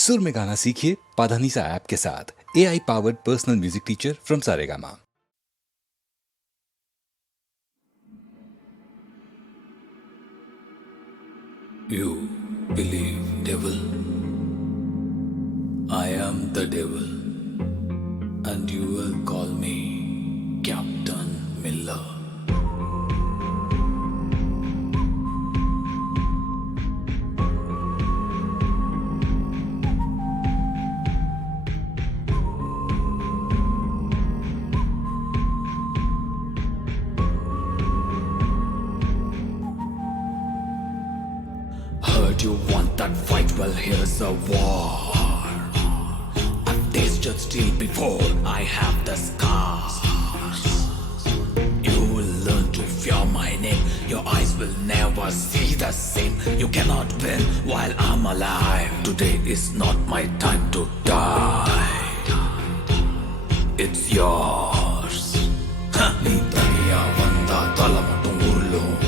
सुर में गाना सीखिए पाधानीसा ऐप के साथ। AI powered personal music teacher from Saregama. You believe devil? I am the devil, and you will call me Captain Miller. Heard you want that fight, well here's a war. I've tasted steel before, I have the scars. You will learn to fear my name, your eyes will never see the same. You cannot win while I'm alive. Today is not my time to die. It's yours. நீ தனியா வந்தா தலை மட்டும் உருளும்,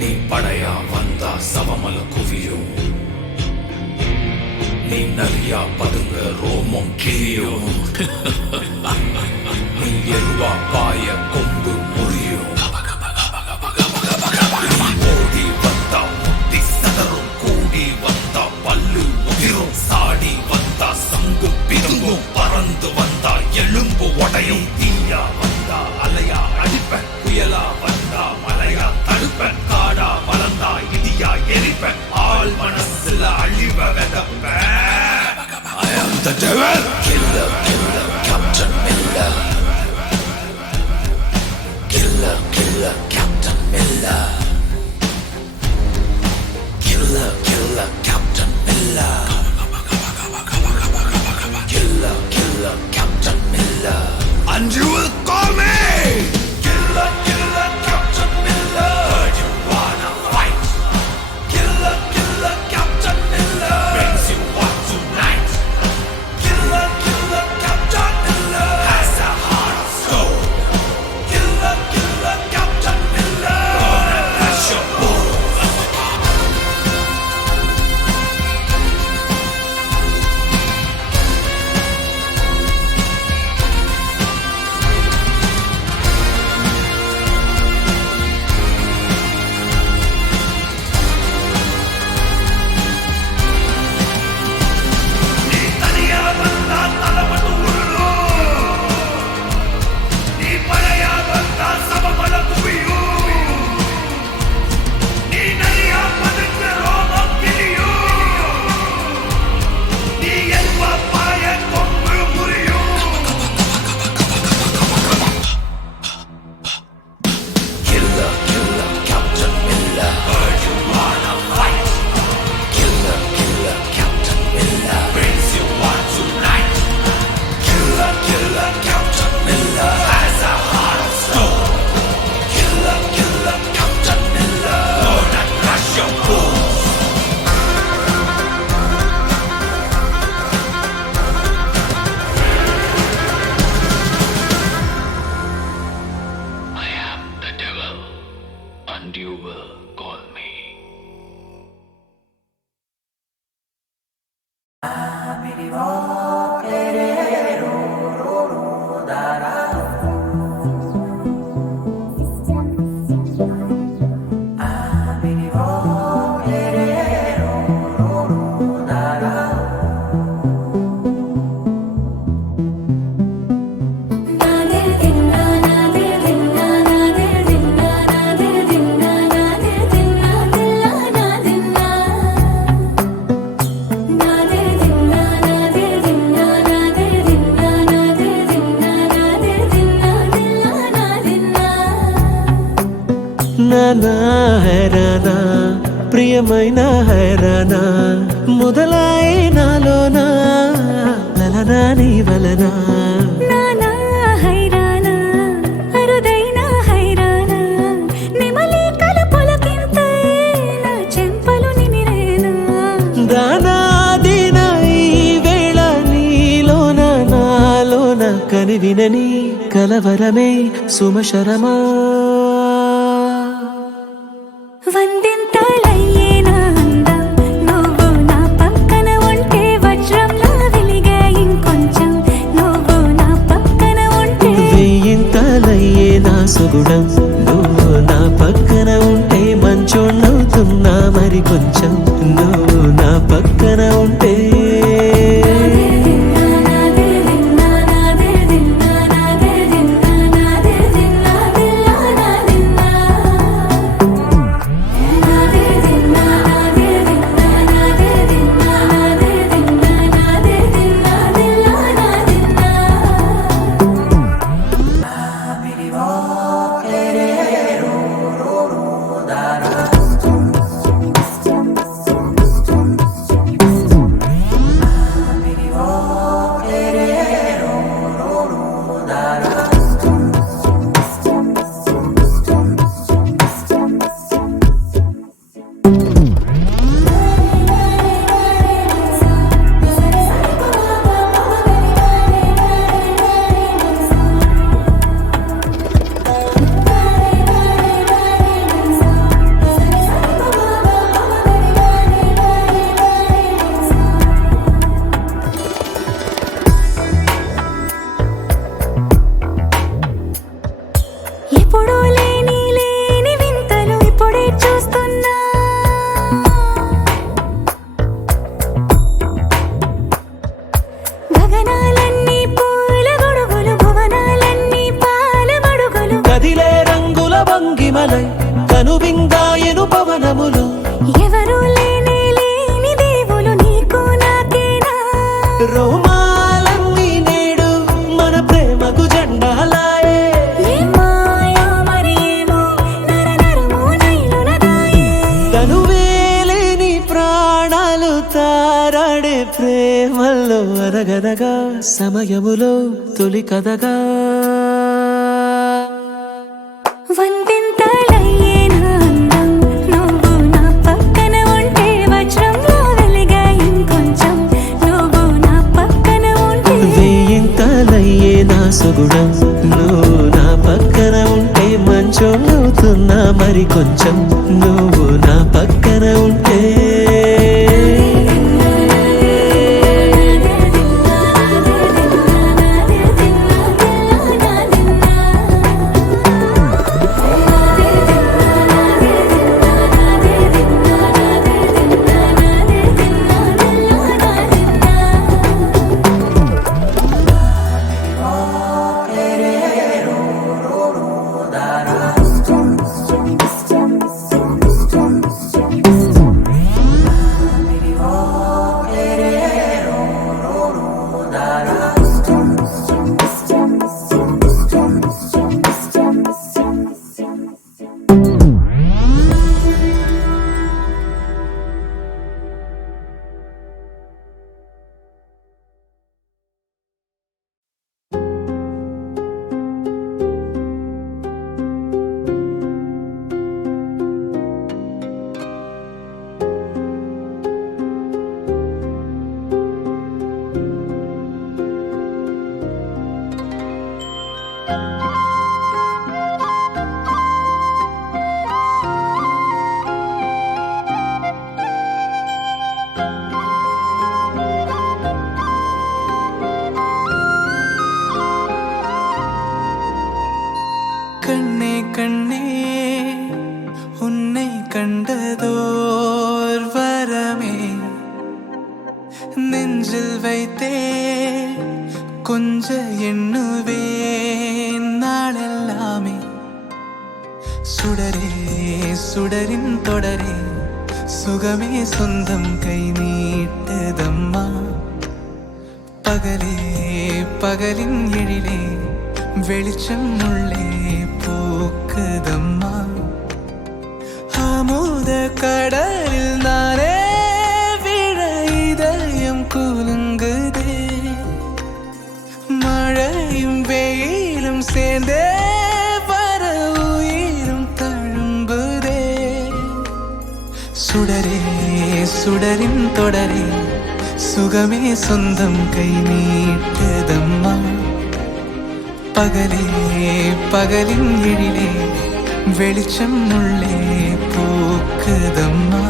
நீ படையா வந்தா சவமல குவியும், நீ நரியா பதுங்க ரோமம் கிளியும், நீ எருவா பாய கொம்பு முறியும், ஓடி வந்தா முட்டி சதறும், கூடி வந்தா பல்லு உதிரும், சாடி வந்தா சங்கு பிதுங்கும், பறந்து வந்தா எலும்பு உடையும், தீயா வந்தா அலையா அடிப்பேன், புயலா வந்தா மலையா தடுப்பேன், காடா வளர்ந்தா இடியா எரிப்பேன், ஆள் மனசுல அழிவ வெதப்பேன். I am the devil, killer, killer, Captain Miller. Killer, killer, Captain Miller. Killer, killer, Captain Miller. Killer, killer, Captain Miller. And you will call me Killer, killer, Captain Miller. Heard you wanna fight. Killer, killer, Captain Miller. Brings you up tonight. Killer, killer, Captain Miller. Has a heart of stone. Killer, killer, Captain Miller. Gonna crush your bones. நீ தனியா வந்தா தலை மட்டும் உருளும், நீ படையா வந்தா சவமல குவியும், நீ நரியா பதுங்க ரோமம் கிளியும், நீ எருவா பாய கொம்பு முறியும். Killer, killer, Captain Miller. Heard you wanna fight. Killer, killer, Captain Miller. Brings you on tonight. Killer, killer, Captain Miller. Has a heart of stone. Killer, killer, Captain Miller. Gonna crush your bones. I am the devil, and you will call me. నానా హైరానా ప్రియమైన హైరానా మొదలాయి నాలోనా లలనా నీ వలనా నానా హైరానా అరుదైన హైరానా నిమలి కలుపులకింతై నా చెంపలు నిమిరేనా దానాదిన ఈ వేళ నీలోన నాలోన కనివినని కలవరమే సుమశరమా వందింతలయ్యేనా అందం నువ్వు నా పక్క సుగుణం నువ్వు నా పక్కన ఉంటే మంచోణ్ణవుతున్నా మరి కొంచెం నువ్వు నా పక్కన ఉంటే ఎప్పుడూ లేని లేని వింతలు ఇప్పుడే చూస్తున్నా గగనాలన్నీ పూల గొడుగులు భువనాలన్నీ పాల మడుగులు కదిలే రంగుల భంగిమలై కనువిందాయను పవనములు ఎవరూ లేని లేని దేవులు నీకు నాకేనా రోమాలన్నీ నేడు మన ప్రేమకు జెండాలాయే మాయో మరి ఏమో నరనరమో నైలున దాయే తనువేలేని ప్రాణాలు తారాడే ప్రేమల్లో అనగనగా సమయములో తొలి కథగా వందెంతలయ్యేనా అందం నువ్వు నా పక్కన ఉంటే వజ్రంలో వెలిగా ఇంకొంచెం నువ్వు నా పక్కన ఉంటే వేయింతలయ్యే నా సుగుణం నువ్వు నా పక్కన ఉంటే మంచోణ్ణవుతున్నా మరి కొంచెం నువ్వు నా పక్కన ఉంటే கண்ணே கண்ணே உன்னை கண்டதோர் வரமே நெஞ்சில் வைத்தே கொஞ்ச எண்ணுவேன் நாளெல்லாமே சுடரே சுடரின் தொடரே சுகமே சொந்தம் கை நீட்டதம்மா பகலே பகலின் எழிலே வெளிச்சம் உள்ளே பூக்குதம்மா அமுத கடலில் நானே விழ இதயம் குலுங்குதே மழையும் வெயிலும் சேர்ந்தே வர உயிரும் தழும்புதே சுடரே சுடரின் தொடரே சுகமே சொந்தம் கை நீட்டதம்மா பகலே பகலின் எழிலே வெளிச்சம் உள்ளே பூக்குதம்மா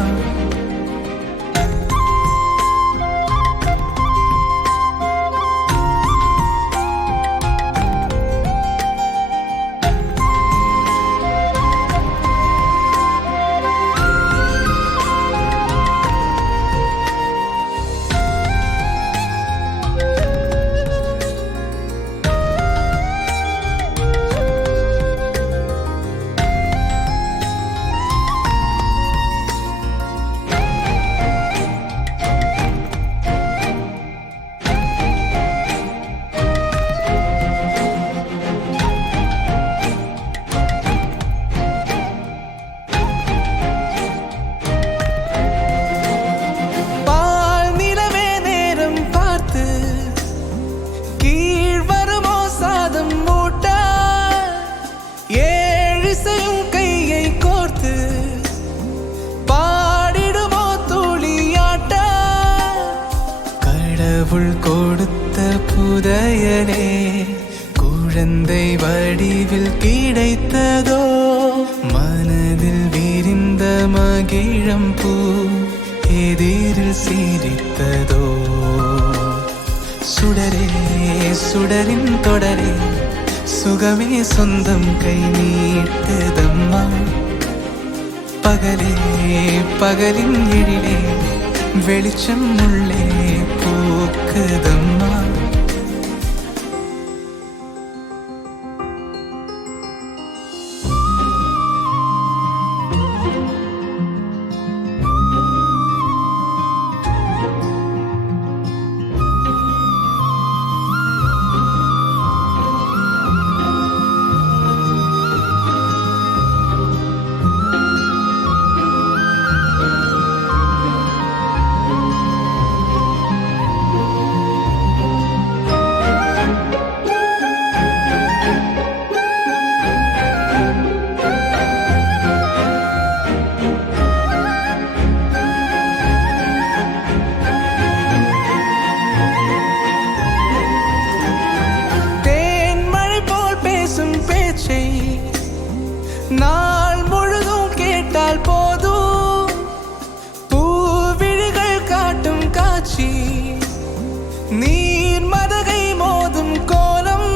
கடவுள் கொடுத்த புதையலே குழந்தை வடிவில் கிடைத்ததோ மனதில் விரிந்த மகிழம் பூ எதிரில் சிரித்ததோ சுடரே சுடரின் தொடரே சுகமே சொந்தம் கை நீட்டதம்மா பகலே பகலின் எழிலே வெளிச்சம் உள்ளே பூக்குதம்மா நாள் முழுதும் கேட்டால் போதும் பூவிழிகள் காட்டும் காட்சி நீர் மதகை மோதும் கோலம்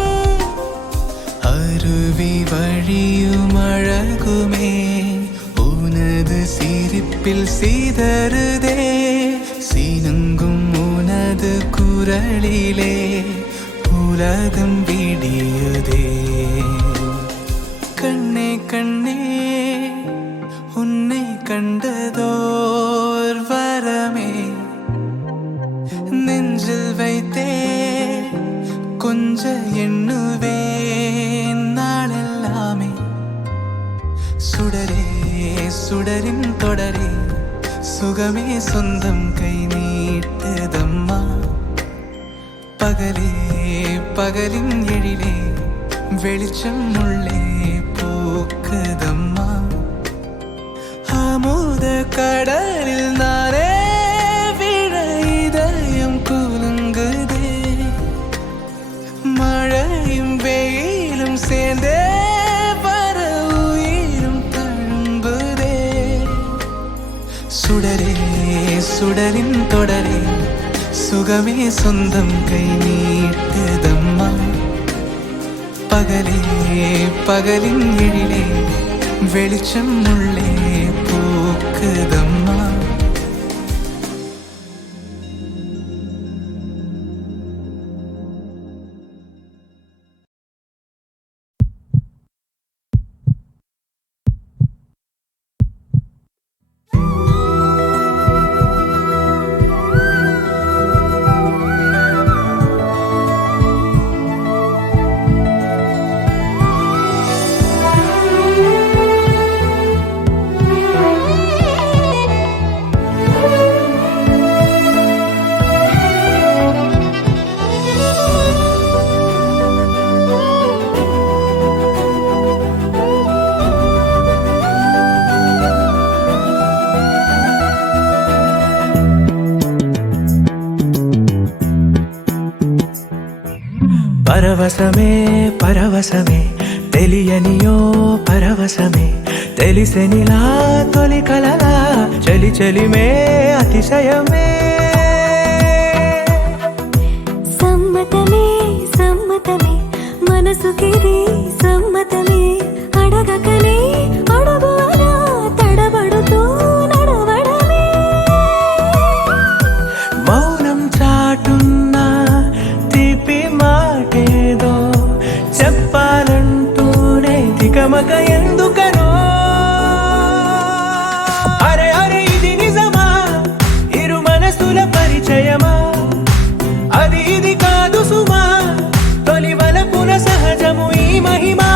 அருவி வழியும் அழகுமே உனது சிரிப்பில் சீதருதே சீனங்கும் உனது குரலிலே உலகம் விடியுதே கண்ணே கண்ணே உன்னை கண்டதோர் வரமே நெஞ்சில் வைத்தே கொஞ்ச எண்ணுவேன் நாளெல்லாமே சுடரே சுடரின் தொடரே சுகமே சொந்தம் கை நீட்டதம்மா பகலே பகலின் எழிலே வெளிச்சம் உள்ளே பூக்குதம்மா அமுத கடலில் நானே விழ இதயம் குலுங்குதே மழையும் வெயிலும் சேர்ந்தே வர உயிரும் தழும்புதே சுடரே சுடரின் தொடரே சுகமே சொந்தம் கை நீட்டதம்மா பகலே பகலின் எழிலே வெளிச்சம் உள்ளே பூக்குதம்மா పరవశమే పరవశమే తెలియనియో పరవశమే తెలిసెనిలా తొలి కలలా చలి చలిమే అతిశయమే సమ్మతమే సమ్మతమే మనసుకిది సమ్మతమే అడగకనే అడుగునా తడబడుతూ నడవడమే మౌనం చాటున్న తీపి మాటేదో చెప్పాలంటూనే దిగమగ ఎందుకనో అరే అరే ఇది నిజమా ఇరు మనసుల పరిచయమా అది ఇది కాదు సుమా తొలి వలపున సహజము ఈ మహిమా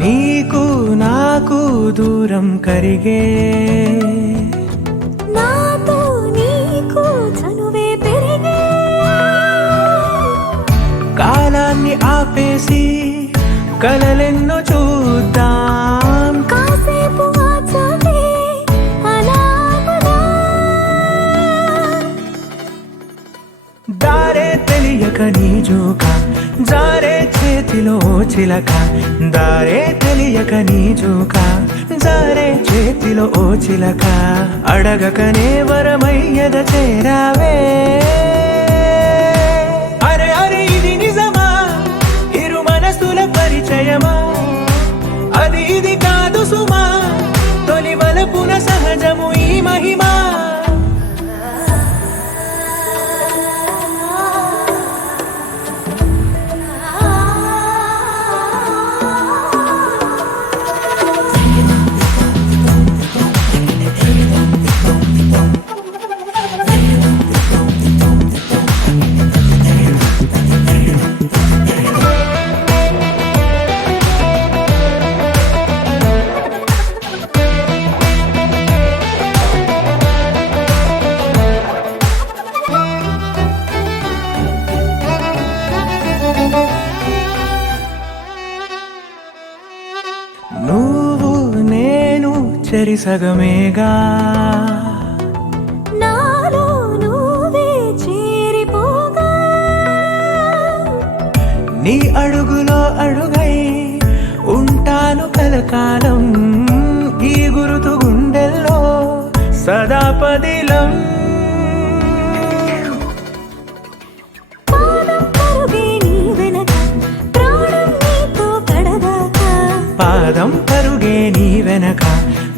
నీకు నాకు దూరం తీరం కరిగే నాతో నీకు చనువే పెరిగే కాలాన్ని ఆపేసి కలలెన్నో చూద్దాం కాసేపు ఆచాలే అలాగలా దారే తెలియక నీ జోక జారే చేతిలో చిలక దారే తెలియక నీ జోక జారే చేతిలో ఓ చిలక అడగకనే వరమయ్యద చేరావే అరే అరే ఇది నిజమా ఇరు మనసుల పరిచయమా అది ఇది కాదు సుమా తొలి వలపున సహజము ఈ మహిమా నువ్వు నేను చెరి సగమేగా నాలో నువ్వే చేరిపోగా నీ అడుగులో అడుగై ఉంటాను కలకాలం ఈ గురుతు గుండెల్లో సదా పదిలం పాదం పరుగే నీ వెనక ప్రాణం నీతో పాదం పరుగే నీ వెనక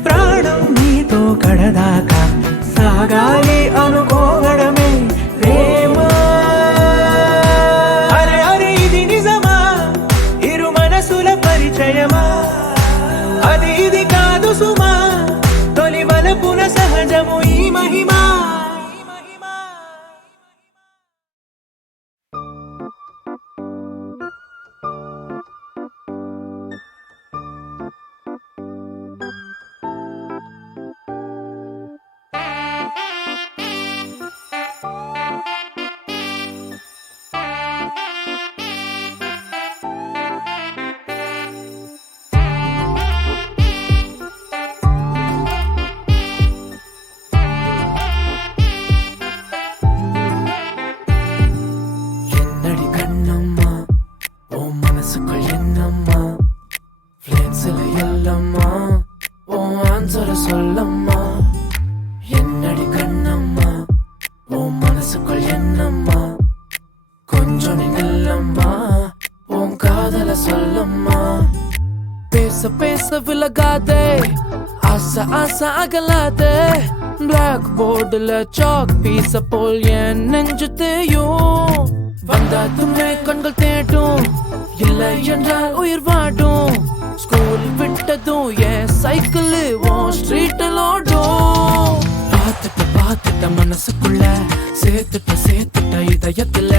ప్రాణం నీతో కడదాకా కడదాకా సాగాలి అనుకోవడమే ప్రేమ అరే అరే ఇది నిజమా ఇరు మనసుల పరిచయమా అది ఇది కాదు సుమా తొలి వలపున సహజము ఈ మహిమా என்னடி கண்ணம்மா ஓ மனசுக்குள் என்னம்மா ஃப்ளேக்ஸ்ல இல்லம்மா ஓ ஆன்சர் சொல்லம்மா என்னடி கண்ணம்மா ஓ மனசுக்குள் என்னம்மா கொஞ்சம் நீ நில்லம்மா உன் காதல சொல்லம்மா பேச பேச விலகாதே ஆசை ஆசை அகலாதே பிளாக் போர்டுல சாக் பீச போல் என் நெஞ்சு தேயும் வந்தாதுமே கண்கள் தேடும் இல்லை என்றால் உயிர் வாடும் ஸ்கூல் விட்டதும் என் சைக்கிள் உன் ஸ்ட்ரீட்டில் ஓடும் பார்த்துட்ட மனசுக்குள்ள சேர்த்துட்ட இதயத்துல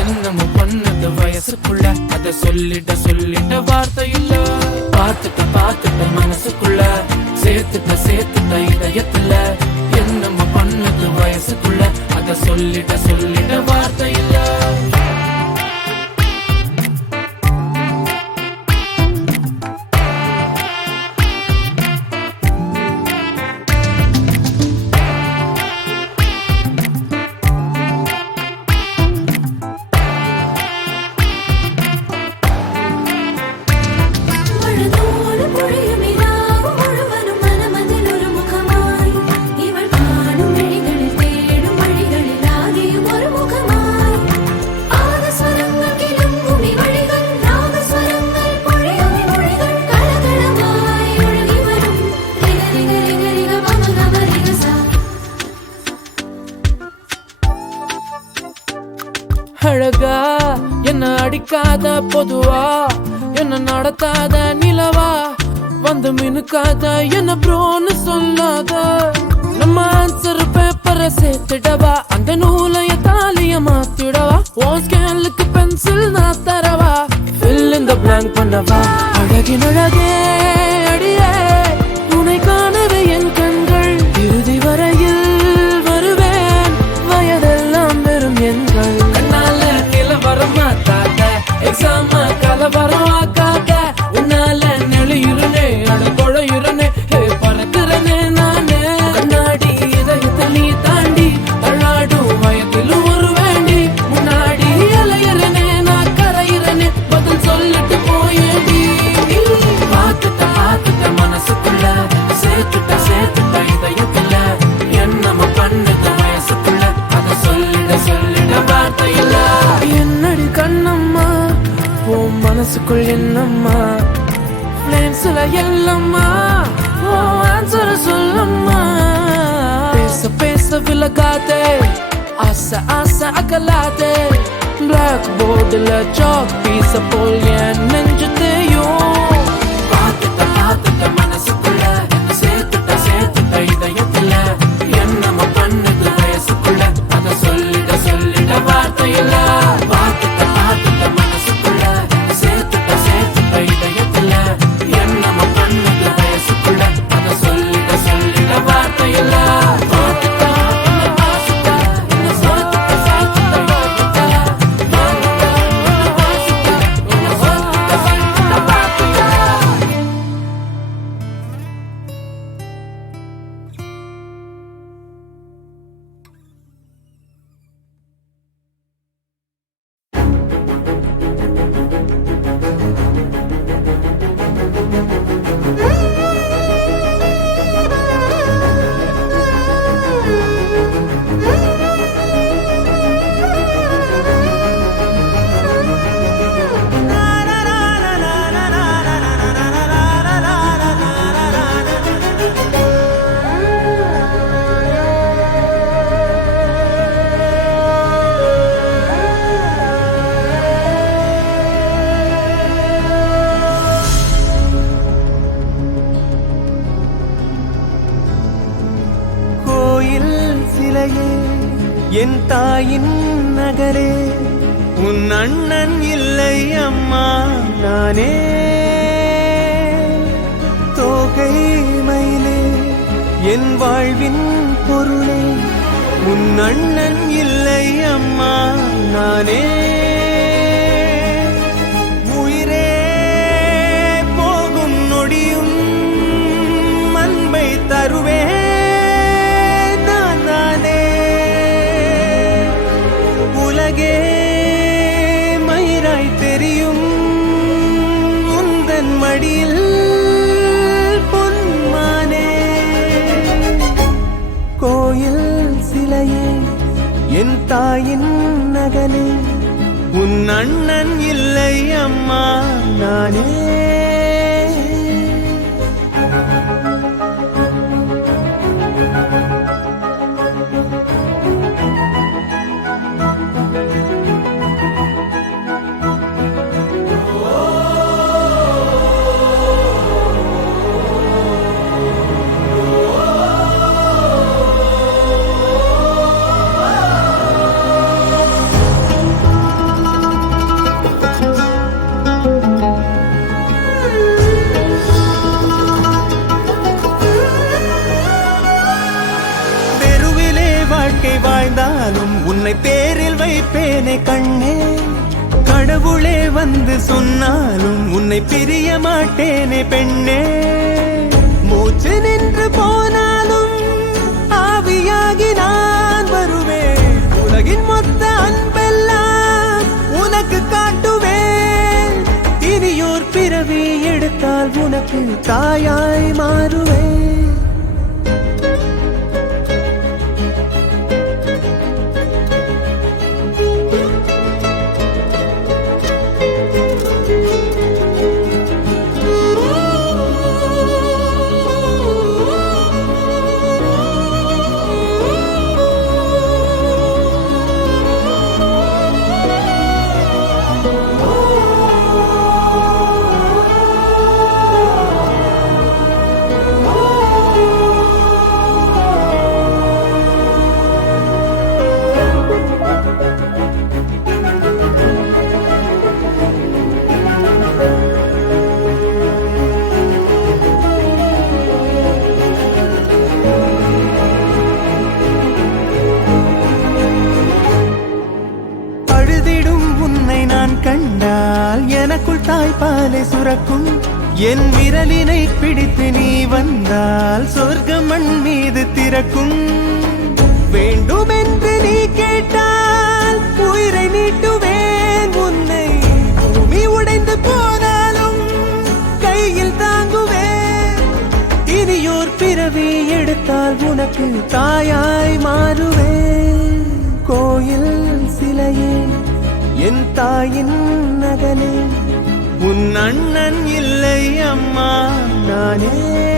என்னமோ பண்ணது வயசுக்குள்ள அதை சொல்லிட்ட வார்த்தை இல்ல பார்த்துட்ட மனசுக்குள்ள சேர்த்துட்ட இதயத்துல என்னமோ பண்ணது வயசுக்குள்ள அதை சொல்லிட்ட வார்த்தை இல்ல മഴതോലും പൊഴിയുമിരാവും മുഴുവനും മനമതിലൊരു മുഖമായി ഇവൾ കാണും മിഴികളിൽ തേടും വഴികളിലാകെയും ഒരു മുഖമായി ആദസ്വരങ്ങൾ കിലുങ്ങും ഈ വഴികൾ രാഗസ്വരങ്ങൾ പൊഴിയും ഈ മൊഴികൾ കളകളമായി ഒഴുകി വരും രിഗ മമഗമരിഗസ அழகா என்ன அடிக்காத பொதுவா என்ன நடத்தாத நிலவா வந்து மினுக்காத என்ன ப்ரோன்னு சொல்லாத நம்ம ஆன்சர் பேப்பரை சேர்த்துடவா அந்த நூலைய தாலிய மாத்திடவா உன் ஸ்கேலுக்கு பென்சில் நான் தரவா fill in the blank பண்ணவா அழகின் அழகே அடியே உன்னை எல்லம்மா ஓ ஆன்சர் சொல்லம்மா பேச பேச விலகாதே ஆசை ஆசை அகலாதே பிளாக் போர்டுல சாக் பீஸ போல் என் நெஞ்சத்தையும் பார்த்துட்ட மனசுக்குள்ள சேர்த்துட்ட இதயத்துல என்னமோ பண்ணுது வயசுக்குள்ள அத சொல்லிட வார்த்தையில பார்த்துட்ட மனசுக்குள்ள சேர்த்துட்ட இதயத்துல என்னமோ பண்ணுது வயசுக்குள்ள அத சொல்லிட வார்த்தையில என் தாயின் நகரே உன் அண்ணன் இல்லை அம்மா நானே தோகை மயிலே என் வாழ்வின் பொருளே உன் அண்ணன் இல்லை அம்மா நானே உயிரே போகும் நொடியும் அன்பை தருவே மயிராய் தெரியும் உந்தன் மடியில் பொன்மானே கோயில் சிலையே என் தாயின் நகலே உன் அண்ணன் இல்லை அம்மா நானே வாழ்ந்தாலும் உன்னை பேரில் வைப்பேனே கண்ணே கடவுளே வந்து சொன்னாலும் உன்னை பிரிய மாட்டேனே பெண்ணே மூச்சு நின்று போனாலும் ஆவியாகி நான் வருவேன் உலகின் மொத்த அன்பெல்லாம் உனக்கு காட்டுவேன் இனியோர் பிறவி எடுத்தால் உனக்கு தாயாய் மாறுவேன் கண்டால் எனக்குள் தாய்ப்பாலை சுரக்கும் என் விரலினை பிடித்து நீ வந்தால் சொர்க்கம் மண் மீது திறக்கும் வேண்டுமென்று நீ கேட்டால் உயிரை நீட்டுவேன் உன்னை பூமி உடைந்து போனாலும் கையில் தாங்குவேன் இனியோர் பிறவி எடுத்தால் உனக்கு தாயாய் மாறுவேன் கோயில் சிலையே என் தாயின் நகலே உன் அண்ணன் இல்லை அம்மா நானே